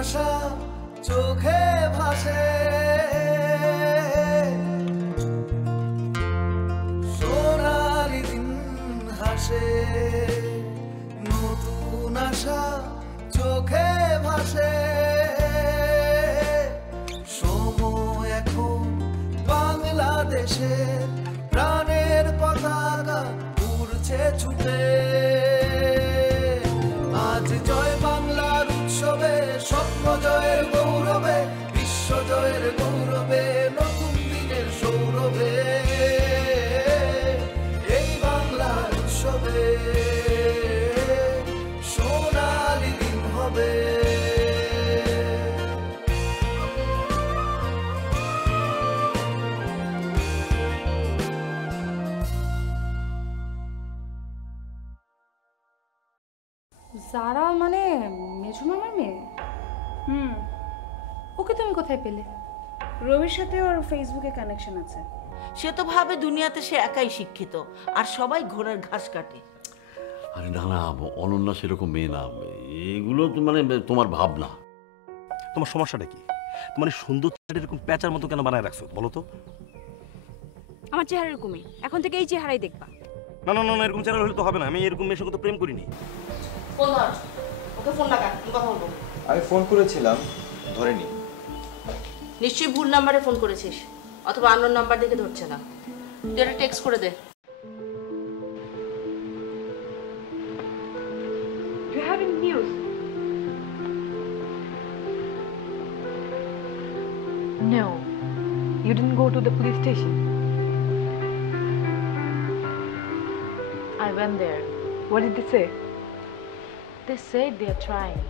আশা চোখে ভাসে, সোনালি দিন হাসে, নতুন আশা চোখে ভাসে। সময় এখন বাংলাদেশের প্রাণের পতাকা উড়ছে ছুটে। আজ জয় বাংলার উৎসবে, স্বপ্ন জয়ের গৌরবে, বিশ্ব জয়ের গৌরবে, নতুন দিনের সৌরভে, এই বাংলার উৎসবে সোনালি দিন হবে। যারা মানে মেজু মামার মেয়ে? ওকে তুমি কোথায় পেলে? রবির সাথে ওর ফেসবুকে কানেকশন আছে। সে তো ভাবে দুনিয়াতে সে একাই শিক্ষিত আর সবাই ঘোড়ার ঘাস কাটে। আরে না না, অনন্যা সেরকম মেয়ে না, এগুলো তো মানে তোমার ভাবনা। তোমার সমস্যাটা কি? তোমার সুন্দর এরকম প্যাঁচার মতো কেন বানায় রাখছো বলো তো? আমার চেহারা এরকমই, এখন থেকে এই চেহারাই দেখবা। না না না, এরকম চেহারা হলে তো হবে না। আমি এরকম মেয়ের সঙ্গে তো প্রেম করিনি। ফোন ধর, ওকে ফোন লাগা, আমি কথা বলবো। আমি ফোন করেছিলাম, ধরেনি। নিশ্চয়ই ভুল নাম্বারে ফোন করেছিস, অথবা আননোন নাম্বার দেখে ধরছে না। তুই একটা টেক্সট করে দে। You having news? No. You didn't go to the police station? I went there. What did they say? They said they are trying.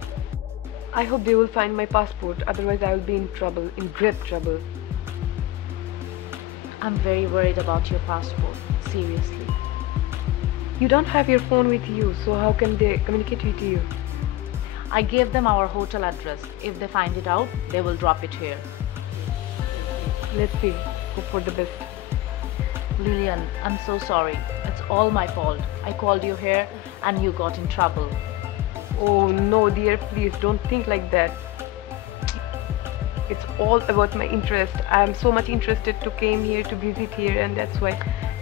I hope they will find my passport, otherwise I will be in trouble, in great trouble. I'm very worried about your passport, seriously. You don't have your phone with you, so how can they communicate with you? I gave them our hotel address. If they find it out, they will drop it here. Let's see. Hope for the best. Lillian, I'm so sorry. It's all my fault. I called you here and you got in trouble. Oh no, dear, please don't think like that. It's all about my interest. I am so much interested to came here to visit here, and that's why.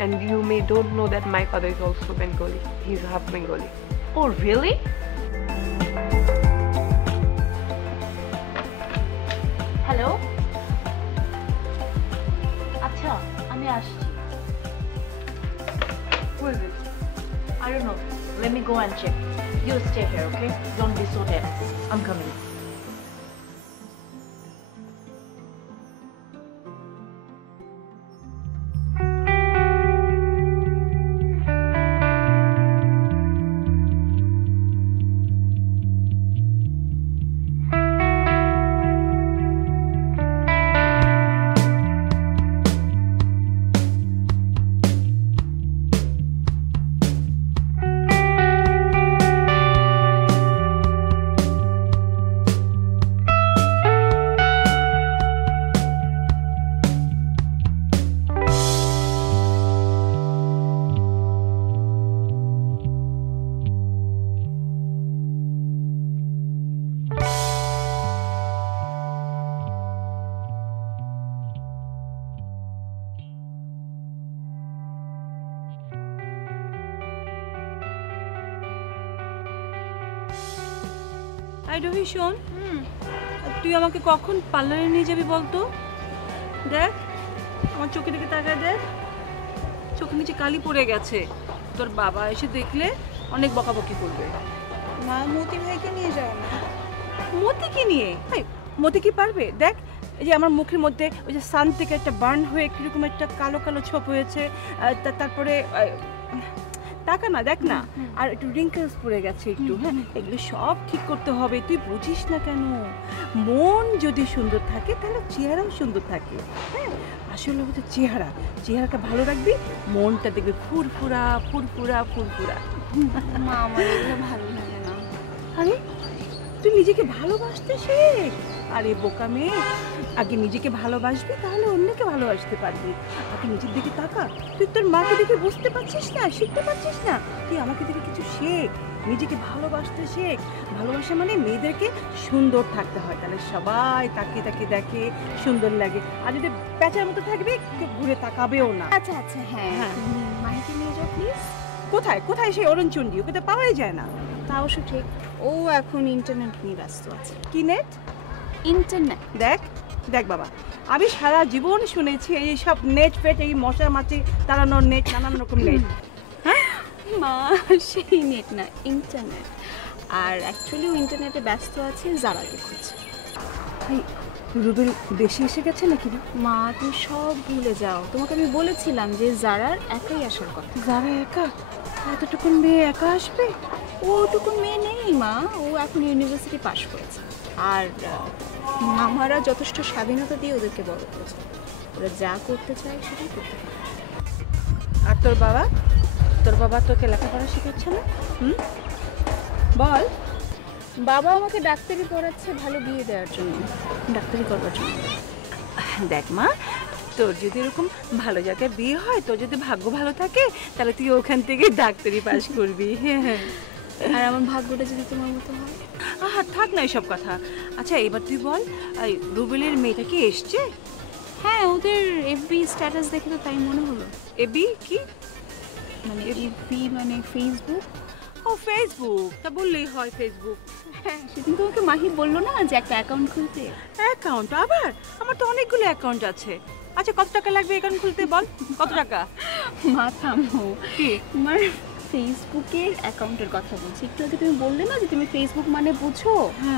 And you may don't know that my father is also Bengali. He's half Bengali. Oh, really? Hello? Acha, আমি আসছি. Who is it? I don't know. Let me go and check. You stay here, okay? Don't be so tense. I'm coming. রবি শোন, তুই আমাকে কখন পার্লারে নিয়ে যাবি বলতো? দেখ আমার চোখে দিকে তাকায়, দেখ চোখের নিচে কালি পড়ে গেছে। তোর বাবা এসে দেখলে অনেক বকাবকি করবে। মা, মতি ভাইকে নিয়ে যাও না। মতিকে নিয়ে? মতি কি পারবে? দেখ এই যে আমার মুখের মধ্যে ওই যে সান থেকে একটা বার্ন হয়ে কিরকম একটা কালো কালো ছোপ হয়েছে, তারপরে টাকা না, দেখ না, আর একটু রিঙ্কেলস পড়ে গেছে একটু। হ্যাঁ, এগুলো সব ঠিক করতে হবে। তুই বুঝিস না কেন? মন যদি সুন্দর থাকে তাহলে চেহারাও সুন্দর থাকে। হ্যাঁ, আসলে হচ্ছে চেহারাটা ভালো রাখবি, মনটা দেখবি ফুরফুরা ফুরফুরা ফুরফুরা। মা, আমার এগুলো ভালো লাগে না। আরে তুই নিজেকে ভালোবাসতে শেখ। আরে বোকা মেয়ে, আগে নিজেকে ভালোবাসবি তাহলে অন্যকে ভালোবাসতে পারবি। আগে নিজের দিকে তাকা। তুই তোর মাকে দেখে বুঝতে পারছিস না, শিখতে পারছিস না? তুই আমাকে দেখে কিছু শেখ, নিজেকে ভালোবাসতে শেখ। ভালোবাসা মানে মেয়েদেরকে সুন্দর থাকতে হয়, তাহলে সবাই তাকিয়ে তাকিয়ে দেখে, সুন্দর লাগে। আর যদি প্যাঁচার মতো থাকবে কেউ ঘুরে তাকাবেও না। আচ্ছা আচ্ছা, হ্যাঁ মাহিকে নিয়ে যাও প্লিজ। কোথায় কোথায় সেই অরুণচন্ডী? ওকে তো পাওয়াই যায় না। তা অবশ্য ঠিক, ও এখন ইন্টারনেট নিয়ে ব্যস্ত আছে। কি নেট? ইন্টারনেট। দেখ দেখ বাবা, আমি সারা জীবন শুনেছি এই সব নেট ফেট, এই মশা মাছি তাড়ানোর নেট, নানান রকম নেট। মা সেই নেট না, ইন্টারনেট। আর অ্যাকচুয়ালি ও ইন্টারনেটে ব্যস্ত আছে, জারাকে খুঁজছে। রুবেল দেশে এসে গেছে নাকি? মা তুমি সব ভুলে যাও, তোমাকে আমি বলেছিলাম যে জারার একাই আসার কথা। যারা একা? এতটুকুন মেয়ে একা আসবে? ওটুকুন মেয়ে নেই মা, ও এখন ইউনিভার্সিটি পাশ করেছে। আর মামারা যথেষ্ট স্বাধীনতা দিয়ে ওদেরকে বড় করেছে, ওরা যা করতে চায় সেটাই করতে পারে। আর তোর বাবা? তোর বাবা তোকে লেখাপড়া শেখাচ্ছে না? বল। বাবা আমাকে ডাক্তারি পড়াচ্ছে ভালো বিয়ে দেওয়ার জন্য, ডাক্তারি করবার জন্য। দেখ মা, তোর যদি এরকম ভালো জায়গায় বিয়ে হয়, তোর যদি ভাগ্য ভালো থাকে, তাহলে তুই ওখান থেকে ডাক্তারি পাস করবি। আর আমার ভাগ্যটা যদি তোমার মতো হয়। থাক না এসব কথা। আচ্ছা এবার তুই বল, রুবেলের মেয়েটা কি এসছে? হ্যাঁ, ওদের এফবি স্ট্যাটাস দেখে তো তাই মনে হলো। এফবি কি? মানে এফবি মানে ফেসবুক। ও ফেসবুক, তা বললেই হয় ফেসবুক। হ্যাঁ, সেদিন তোমাকে মাহি বললো না যে একটা অ্যাকাউন্ট খুলতে। অ্যাকাউন্ট আবার? আমার তো অনেকগুলো অ্যাকাউন্ট আছে। আচ্ছা কত টাকা লাগবে অ্যাকাউন্ট খুলতে বল? কত টাকা? মা থামো, কি তোমার ফেসবুকের অ্যাকাউন্টের কথা বলছি। একটু আগে তুমি বললে না যে তুমি ফেসবুক মানে বুঝো।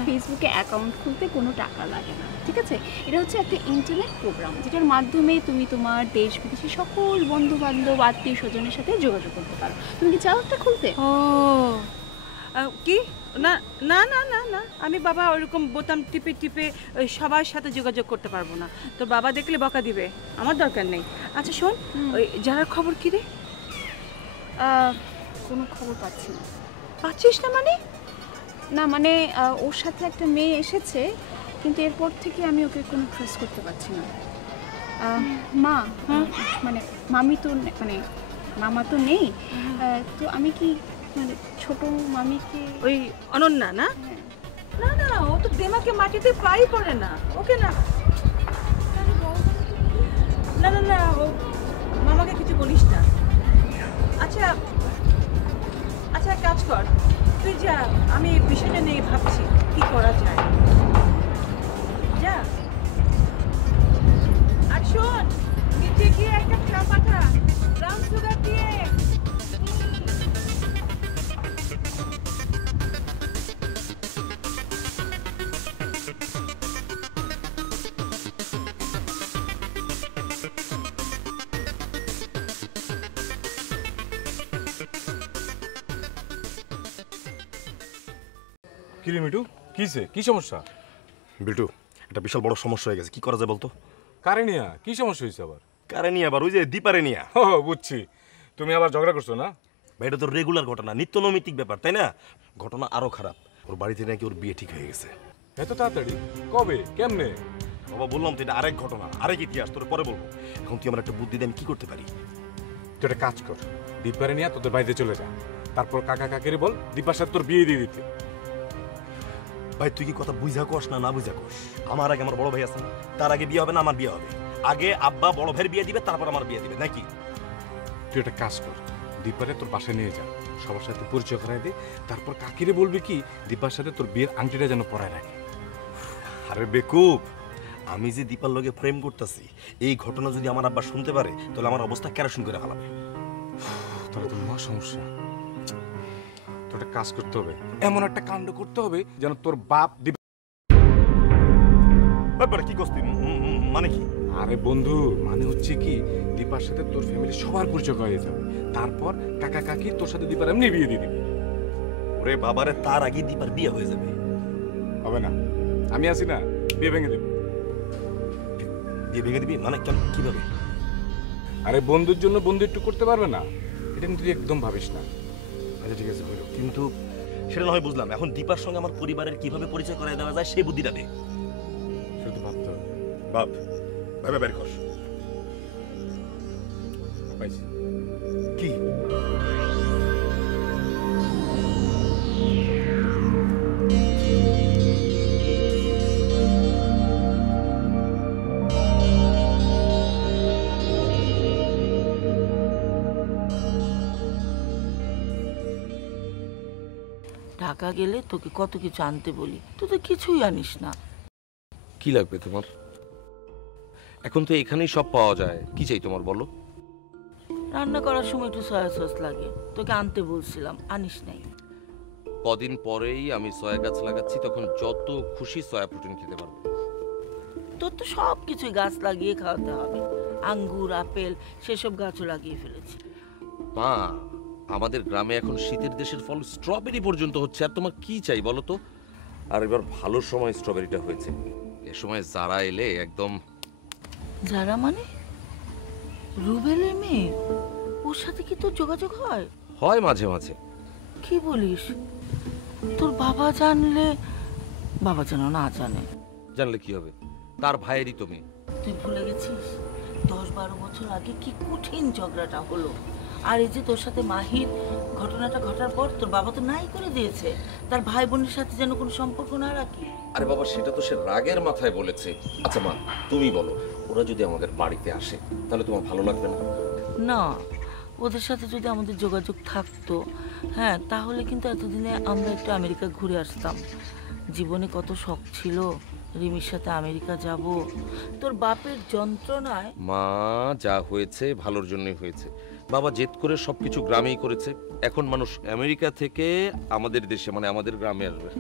ফেসবুকে অ্যাকাউন্ট খুলতে কোনো টাকা লাগে না, ঠিক আছে? এটা হচ্ছে একটা ইন্টারনেট প্রোগ্রাম, যেটার মাধ্যমে তুমি তোমার দেশ বিদেশি সকল বন্ধু বান্ধব আত্মীয় স্বজনের সাথে যোগাযোগ করতে পারো। তুমি কি চাও একটা খুলতে? ও কি? না না না না না, আমি বাবা ওইরকম বোতাম টিপে টিপে সবার সাথে যোগাযোগ করতে পারবো না। তোর বাবা দেখলে বকা দিবে, আমার দরকার নেই। আচ্ছা শোন, ওই যারার খবর কি রে? কোনো খবর পাচ্ছি না। পাচ্ছিস না মানে? না মানে ওর সাথে একটা মেয়ে এসেছে, কিন্তু এরপর থেকে আমি ওকে কোনো ট্রাস্ট করতে পারছি না। মা মানে মামি তো মানে মামা তো নেই, তো আমি কি মানে ছোট মামিকে? ওই অনন্যা না? না না, ও তো দেমাকে মাটিতে পাই পড়ে না, ওকে না। না না না, ও মামাকে কিছু বলিস না। আচ্ছা আচ্ছা, কাজ কর, তুই যা, আমি বিষয়টা নিয়ে ভাবছি কি করা যায়। যা। আর শোন, নিচে গিয়ে একটা চা পাঠা, ব্রাউন সুগার দিয়ে। কিরে মিটু, কিসে কি সমস্যা? বিল্টু, একটা বিশাল বড় সমস্যা হয়ে গেছে, কি করা যায় বলতো? কারে নিয়া কি সমস্যা হয়েছে আবার? কারে নিয়ে আবার? ওই যে দীপারে নিয়ে। ও বুঝছি, তুমি আবার ঝগড়া করছো না? ভাই এটা তো রেগুলার ঘটনা, নিত্য নৈমিত্তিক ব্যাপার, তাই না? ঘটনা আরো খারাপ, ওর বাড়িতে নাকি ওর বিয়ে ঠিক হয়ে গেছে। এত তাড়াতাড়ি? কবে, কেমনে? বাবা বললাম তো, এটা আরেক ঘটনা, আরেক ইতিহাস, তোর পরে বলবো। এখন তুই আমার একটা বুদ্ধি দে, আমি কি করতে পারি? তুই একটা কাজ কর, দীপারে নিয়ে তোদের বাড়িতে চলে যা, তারপর কাকা কাকিরে বল দীপার সাথে তোর বিয়ে দিয়ে দিতে। ভাই তুই কি কথা বুঝা কোস না না বুঝা কোস? আমার আগে আমার বড় ভাই আছে না, তার আগে বিয়ে হবে না আমার বিয়ে হবে? আগে আব্বা বড় ভাইয়ের বিয়ে দিবে, তারপর আমার বিয়ে দিবে নাকি? তুই একটা কাজ কর, দীপারে তোর বাসায় নিয়ে যা, সবার সাথে পরিচয় করাই দে, তারপর কাকিরে বলবি কি দীপার সাথে তোর বিয়ের আংটিটা যেন পরায় রাখে। আরে বেকুব, আমি যে দীপার লগে প্রেম করতেছি, এই ঘটনা যদি আমার আব্বা শুনতে পারে, তাহলে আমার অবস্থা কেরোসিন করে ফেলাবে। তাহলে তো মহা সমস্যা। তোর একটা কাজ করতে হবে, এমন একটা কাণ্ড করতে হবে যেন তোর বাপ ব্যাপারে কি করছিস? মানে কি? আরে বন্ধু, মানে হচ্ছে কি দীপার সাথে তোর ফ্যামিলি সবার পরিচয় হয়ে যাবে, তারপর কাকা কাকি তোর সাথে দীপার এমনি বিয়ে দিয়ে দিবি। ওরে বাবারে, তার আগে দীপার বিয়ে হয়ে যাবে? হবে না, আমি আছি না, বিয়ে ভেঙে দেব। বিয়ে ভেঙে দিবি মানে কিভাবে? আরে বন্ধুর জন্য বন্ধু একটু করতে পারবে না, এটা কিন্তু তুই একদম ভাবিস না। আচ্ছা ঠিক আছে হইল, কিন্তু সেটা না হয় বুঝলাম, এখন দীপার সঙ্গে আমার পরিবারের কিভাবে পরিচয় করায় দেওয়া যায় সেই বুদ্ধিটা দে। শুধু ভাবতে হবে। বাপ ভাবে বের কর। পাইছি। কি ঢাকা গেলে তোকে কত কিছু আনতে বলি, তুই তো কিছুই আনিস না। কি লাগবে তোমার? এখন তো এখানেই সব পাওয়া যায়, কি চাই তোমার বলো? রান্না করার সময় একটু সয়া সস লাগে, তোকে আনতে বলছিলাম, আনিস নাই। কদিন পরেই আমি সয়া গাছ লাগাচ্ছি, তখন যত খুশি সয়া প্রোটিন খেতে পারবো। তোর তো সব কিছুই গাছ লাগিয়ে খাওয়াতে হবে, আঙ্গুর আপেল সেসব গাছও লাগিয়ে ফেলেছি। মা, আমাদের গ্রামে এখন শীতের দেশের ফল স্ট্রবেরি পর্যন্ত হচ্ছে, আর তোমার কি চাই বলো তো? আর এবার ভালো সময় স্ট্রবেরিটা হয়েছে, এ সময় যারা এলে একদম। যারা মানে রুবেলের মেয়ে, ওর সাথে কি তোর যোগাযোগ হয়? হয় মাঝে মাঝে। কি বলিস? তোর বাবা জানলে? বাবা যেন না জানে। জানলে কি হবে? তার ভাইয়েরই তো মেয়ে। তুই ভুলে গেছিস 10-12 বছর আগে কি কঠিন ঝগড়াটা হলো? আর এই যে তোর সাথে মাহির ঘটনাটা ঘটার পর তোর বাবা তো নাই করে দিয়েছে, তার ভাই বোনের সাথে যেন কোনো সম্পর্ক না রাখি। আরে বাবা, সেটা তো সে রাগের মাথায় বলেছে। আচ্ছা মা, তুমি বলো, ওরা যদি আমাদের বাড়িতে আসে তাহলে তোমার ভালো লাগবে না? না, ওদের সাথে যদি আমাদের যোগাযোগ থাকতো, হ্যাঁ, তাহলে কিন্তু এতদিনে আমরা একটু আমেরিকা ঘুরে আসতাম। জীবনে কত শখ ছিল রিমির সাথে আমেরিকা যাব। তোর বাপের যন্ত্রণায়। মা, যা হয়েছে ভালোর জন্যই হয়েছে। বাবা জেদ করে সবকিছু গ্রামেই করেছে, এখন মানুষ আমেরিকা থেকে আমাদের দেশে মানে আমাদের গ্রামে আসবে।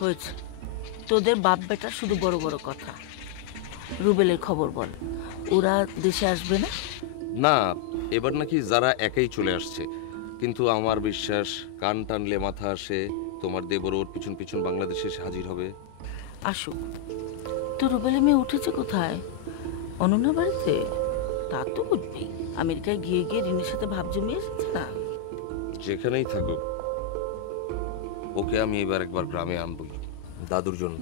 হয়েছে, তোদের বাপ বেটা শুধু বড় বড় কথা। রুবেলের খবর বল, ওরা দেশে আসবে না? না, এবার নাকি যারা একাই চলে আসছে, কিন্তু আমার বিশ্বাস কান টানলে মাথা আসে, তোমার দেবর ওর পিছন পিছন বাংলাদেশে এসে হাজির হবে। আসুক। তো রুবেলের মেয়ে উঠেছে কোথায়? অনন্যা বাড়িতে? তা তো উঠবেই, আমেরিকায় গিয়ে গিয়ে রিনির সাথে ভাব জমিয়ে এসেছে না? যেখানেই থাকুক, ওকে আমি এবার একবার গ্রামে আনবই, দাদুর জন্য।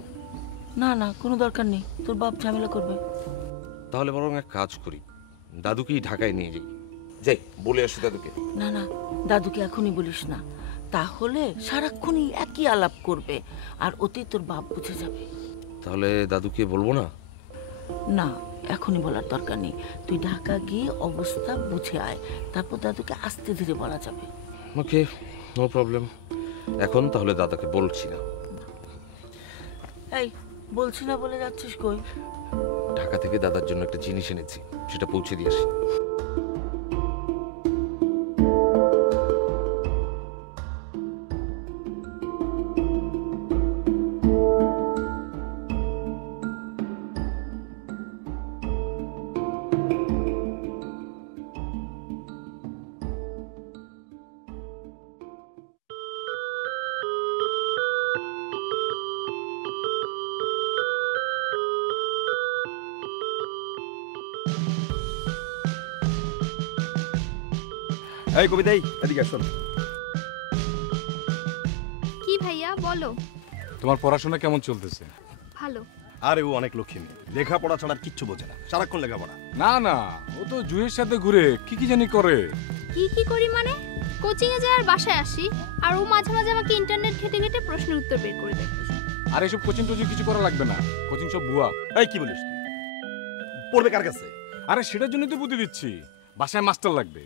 না না, কোনো দরকার নেই, তোর বাপ ঝামেলা করবে। তাহলে বরং এক কাজ করি, দাদুকেই ঢাকায় নিয়ে যাই। যাই, বলে আসি দাদুকে। না না, দাদুকে এখনই বলিস না, তাহলে সারাক্ষণই একই আলাপ করবে, আর ওতেই তোর বাপ বুঝে যাবে। তাহলে দাদুকে বলবো না? না, এখনই বলার দরকার নেই, তুই ঢাকা গিয়ে অবস্থা বুঝে আয়, তারপর দাদুকে আস্তে ধীরে বলা যাবে। ওকে, নো প্রবলেম। এখন তাহলে দাদাকে বলছি না। এই, বলছি না বলে যাচ্ছিস কই? ঢাকা থেকে দাদার জন্য একটা জিনিস এনেছি, সেটা পৌঁছে দিয়ে আসি। এই কবিতাই, এদিকে আসুন। কি ভাইয়া বলো? তোমার পড়াশোনা কেমন চলতেছে? ভালো। আরে ও অনেক লক্ষ্মী মেয়ে, লেখাপড়া ছাড়া আর কিচ্ছু বোঝে না, সারাক্ষণ লেখাপড়া। না না, ও তো জুয়ের সাথে ঘুরে কি কি জানি করে। কি কি করি মানে? কোচিং এ যাই আর বাসায় আসি, আর ও মাঝে মাঝে আমাকে ইন্টারনেট ঘেটে ঘেটে প্রশ্নের উত্তর বের করে দেয়। আর এসব কোচিং টোচিং কিছু করা লাগবে না, কোচিং সব ভুয়া। এই কি বলিস তুই? পড়বে কার কাছে? আরে সেটার জন্যই তো বুদ্ধি দিচ্ছি, বাসায় মাস্টার লাগবে।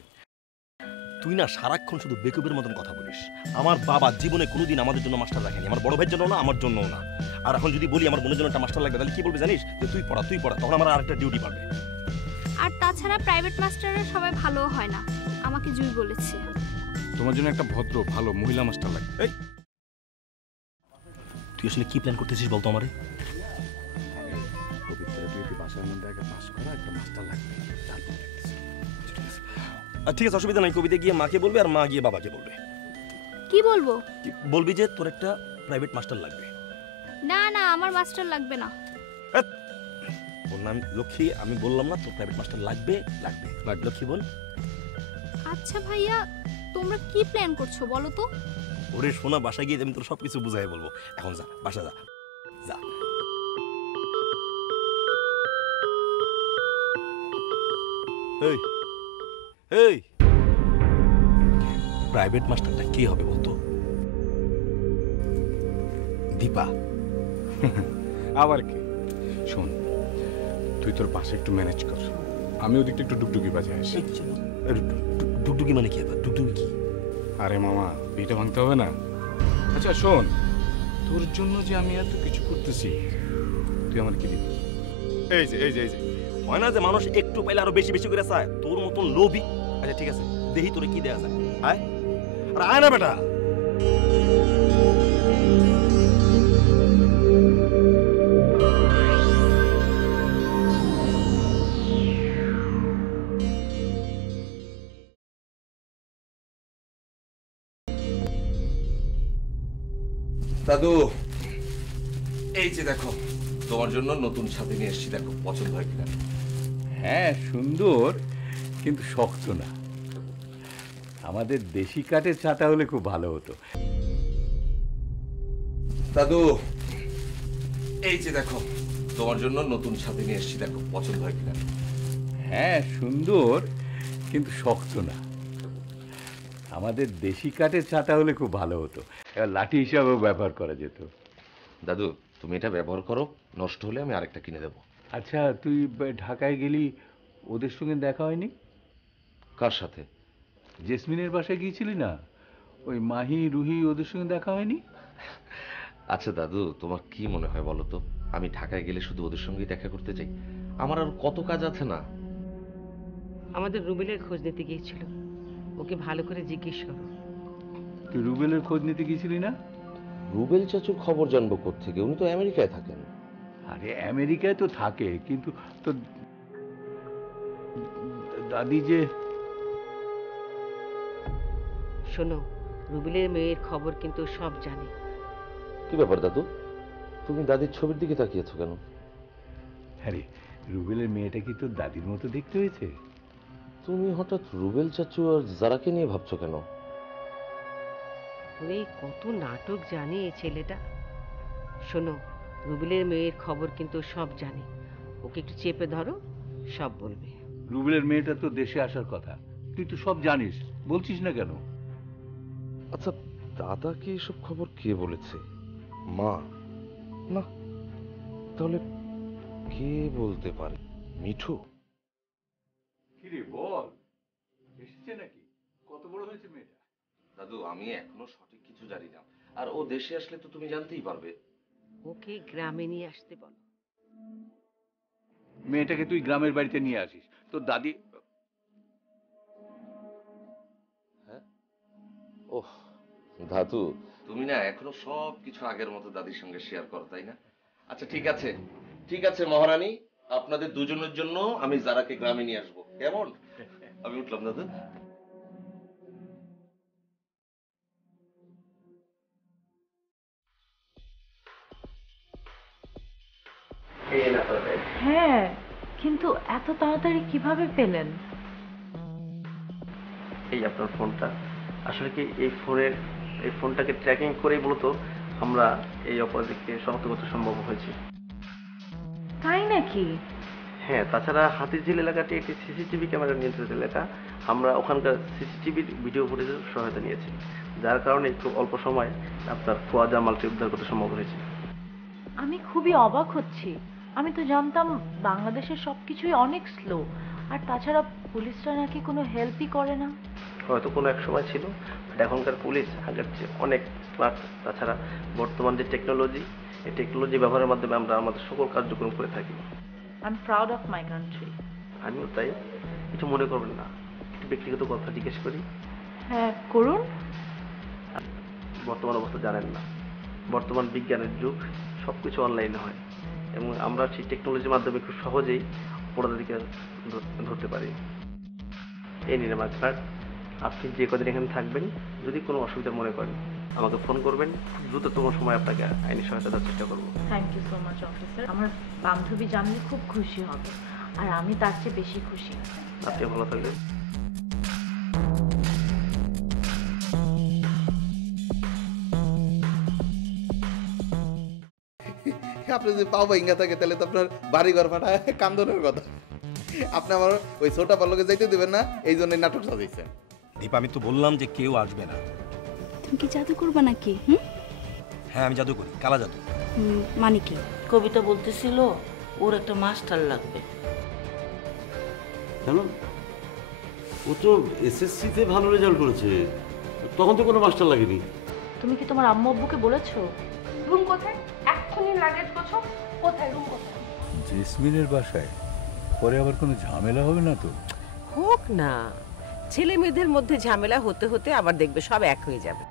তুই না সারাক্ষণ শুধু বেকুবের মতন কথা বলিস। আমার বাবা জীবনে কোনোদিন আমাদের জন্য মাস্টার রাখেনি, আমার বড় ভাইয়ের জন্য না, আমার জন্যও না। আর এখন যদি বলি আমার বোনের জন্য একটা মাস্টার লাগবে, তাহলে কি বলবে জানিস? যে তুই পড়া, তখন আমার আরেকটা ডিউটি পাবে। আর তাছাড়া প্রাইভেট মাস্টাররা সবাই ভালো হয় না, আমাকে জুই বলেছে। তোমার জন্য একটা ভদ্র ভালো মহিলা মাস্টার লাগবে। এই, তুই আসলে কি প্ল্যান করতেছিস বলতো আমারে? বাসার মধ্যে একটা পাস করা একটা মাস্টার লাগবে, তারপর ঠিক আছে, অসুবিধা নাই। কবিতা গিয়ে মাকে বলবে আর মা গিয়ে বাবাকে বলবে। কি বলবো? বলবি যে তোর একটা প্রাইভেট মাস্টার লাগবে। না না, আমার মাস্টার লাগবে না। ওর নাম লক্ষ্মী, আমি বললাম না তোর প্রাইভেট মাস্টার লাগবে? লাগবে। লক্ষ্মী বল। আচ্ছা ভাইয়া, তোমরা কি প্ল্যান করছো বলো তো? ওরে শোনা, বাসায় গিয়ে আমি তোর সব কিছু বুঝাই বলবো। এখন যা, বাসা যা, যা। এই এই প্রাইভেট মাস্টারটা কে হবে বলতো? দীপা। আবার কি? শোন, তুই তোর পাশে একটু ম্যানেজ কর, আমি ওদিকটা একটু ডুগডুগি বাজে আসি। ডুগডুগি মানে কি? আবার ডুগডুগি কি? আরে মামা, বিটা ভাঙতে হবে না। আচ্ছা শোন, তোর জন্য যে আমি এত কিছু করতেছি, তুই আমার কি দিবি? এই যে এই যে এই যে হয় না যে মানুষ একটু পাইলে আরো বেশি বেশি করে চায়, তোর মতন লোভী। আচ্ছা ঠিক আছে, দেখি তোরে কি দেয়া যায়। আয়, আর আয় না বেটা। দাদু, এই যে দেখো, তোমার জন্য নতুন ছাতি নিয়ে এসেছি, দেখো পছন্দ হয় কিনা। হ্যাঁ সুন্দর, কিন্তু শক্ত না। আমাদের দেশি কাঠের ছাতা হলে খুব ভালো হতো। দাদু, এই যে দেখো, তোমার জন্য নতুন ছাতি নিয়ে এসেছি, দেখো পছন্দ হয় কিনা। হ্যাঁ সুন্দর, কিন্তু শক্ত না। আমাদের দেশি কাঠের ছাতা হলে খুব ভালো হতো, এবার লাঠি হিসাবেও ব্যবহার করা যেত। দাদু, তুমি এটা ব্যবহার করো, নষ্ট হলে আমি আরেকটা কিনে দেবো। আচ্ছা, তুই ঢাকায় গেলি, ওদের সঙ্গে দেখা হয়নি? কার সাথে? জেসমিনের বাসায় গিয়েছিলি না? ওই মাহি, রুহি, ওদের সঙ্গে দেখা হয়নি? আচ্ছা দাদু, তোমার কি মনে হয় বলো তো, আমি ঢাকায় গেলে শুধু ওদের সঙ্গেই দেখা করতে চাই? আমার আর কত কাজ আছে না। আমাদের রুবেলের খোঁজ নিতে গিয়েছিল, ওকে ভালো করে জিজ্ঞেস করো। তুই রুবেলের খোঁজ নিতে গিয়েছিলি না? রুবেল চাচুর খবর জানবো কোত্থেকে? উনি তো আমেরিকায় থাকেন। আরে আমেরিকায় তো থাকে, কিন্তু তো দাদি যে। শোনো, রুবেলের মেয়ের খবর কিন্তু সব জানে। কি ব্যাপার দাদু, তুমি দাদির ছবির দিকে তাকিয়েছো কেন? আরে রুবেলের মেয়েটা কি তোর দাদির মতো দেখতে হয়েছে? তুমি হঠাৎ রুবেল চাচু আর জারাকে নিয়ে ভাবছো কেন? ওরে কত নাটক জানে এই ছেলেটা। শোনো, রুবেলের মেয়ের খবর কিন্তু সব জানে, ওকে একটু চেপে ধরো, সব বলবে। রুবেলের মেয়েটা তো দেশে আসার কথা, তুই তো সব জানিস, বলছিস না কেন? আচ্ছা, দাদাকে এসব খবর কে বলেছে? মা? না, তাহলে কে বলতে পারে? মিঠু? কিরে বল, এসেছে নাকি? কত বড় হয়েছে মেয়েটা? দাদু, আমি এখনো সঠিক কিছু জানি না, আর ও দেশে আসলে তো তুমি জানতেই পারবে। ওকে গ্রামে নিয়ে আসতে বলো। মেয়েটাকে তুই গ্রামের বাড়িতে নিয়ে আসিস, তোর দাদি। হ্যাঁ, ওহ দাদু, তুমি না এখনো সব কিছু আগের মতো দাদির সঙ্গে শেয়ার করো, তাই না? আচ্ছা ঠিক আছে, ঠিক আছে মহারানী, আপনাদের দুজনের জন্য আমি জারাকে গ্রামে নিয়ে আসবো, কেমন? আমি উঠলাম দাদু। হ্যাঁ, কিন্তু এত তাড়াতাড়ি কিভাবে পেলেন? এই আপনার ফোনটা, আসলে কি এই ফোনটাকে ট্র্যাকিং করেই মূলত আমরা এই অপরাধীকে শনাক্ত করতে সম্ভব হয়েছে। তাই নাকি? হ্যাঁ, তাছাড়া হাতিরঝিল এলাকাটি একটি সিসিটিভি ক্যামেরা নিয়ন্ত্রিত এলাকা। আমরা ওখানকার সিসিটিভির ভিডিও ফুটেজের সহায়তা নিয়েছি, যার কারণে খুব অল্প সময় আপনার খোয়া জামালটি উদ্ধার করতে সম্ভব হয়েছে। আমি খুবই অবাক হচ্ছি, আমি তো জানতাম বাংলাদেশের সবকিছুই অনেক স্লো, আর তাছাড়া পুলিশরা নাকি কোনো হেল্পই করে না। হয়তো কোনো এক সময় ছিল, বাট এখনকার পুলিশ আগের চেয়ে অনেক স্মার্ট। তাছাড়া বর্তমান যে টেকনোলজি, এই টেকনোলজি ব্যবহারের মাধ্যমে আমরা আমাদের সকল কার্যক্রম করে থাকি। I am proud of my country. আমিও তাই। কিছু মনে করবেন না, একটু ব্যক্তিগত কথা জিজ্ঞেস করি? হ্যাঁ করুন। বর্তমান অবস্থা জানেন না, বর্তমান বিজ্ঞানের যুগ, সব কিছু অনলাইনে হয় এবং আমরা সেই টেকনোলজির মাধ্যমে খুব সহজেই অপরাধীকে ধরতে পারি। এই নিন আমার কার্ড, আপনি যে কদিন এখানে থাকবেন, যদি কোনো অসুবিধা মনে করেন আমাকে ফোন করবেন, খুব দ্রুততম সময় আপনাকে আইনি সহায়তা দেওয়ার চেষ্টা করবো। Thank you so much officer. আমার বান্ধবী জানলে খুব খুশি হবে, আর আমি তার চেয়ে বেশি খুশি। আপনি ভালো থাকবেন। আপনি যদি পাও ভাইঙ্গা থাকে তাহলে তো আপনার বাড়ি ঘর ফাটা কান্দনের কথা। আপনি আমার ওই ছোটা পাল্লকে যাইতে দেবেন না, এই জন্য নাটক সাজাইছেন। দীপা আমি তো বললাম যে কেউ আসবে না। তুমি কি জাদু করবা নাকি? হ্যাঁ আমি জাদু করি, কালা জাদু। মানে কি? কবিতা বলতেছিল ওর একটা মাস্টার লাগবে। কেন? ও তো এসএসসিতে ভালো রেজাল্ট করেছে, তখন তো কোনো মাস্টার লাগেনি। তুমি কি তোমার আম্মু আব্বুকে বলেছো? রুম কোথায়? এক্ষুনি লাগেজ গোছো। কোথায় রুম কোথায়? জেসমিনের বাসায়। পরে আবার কোনো ঝামেলা হবে না তো? হোক না, ছেলে মেয়েদের মধ্যে ঝামেলা হতে হতে আবার দেখবে সব এক হয়ে যাবে।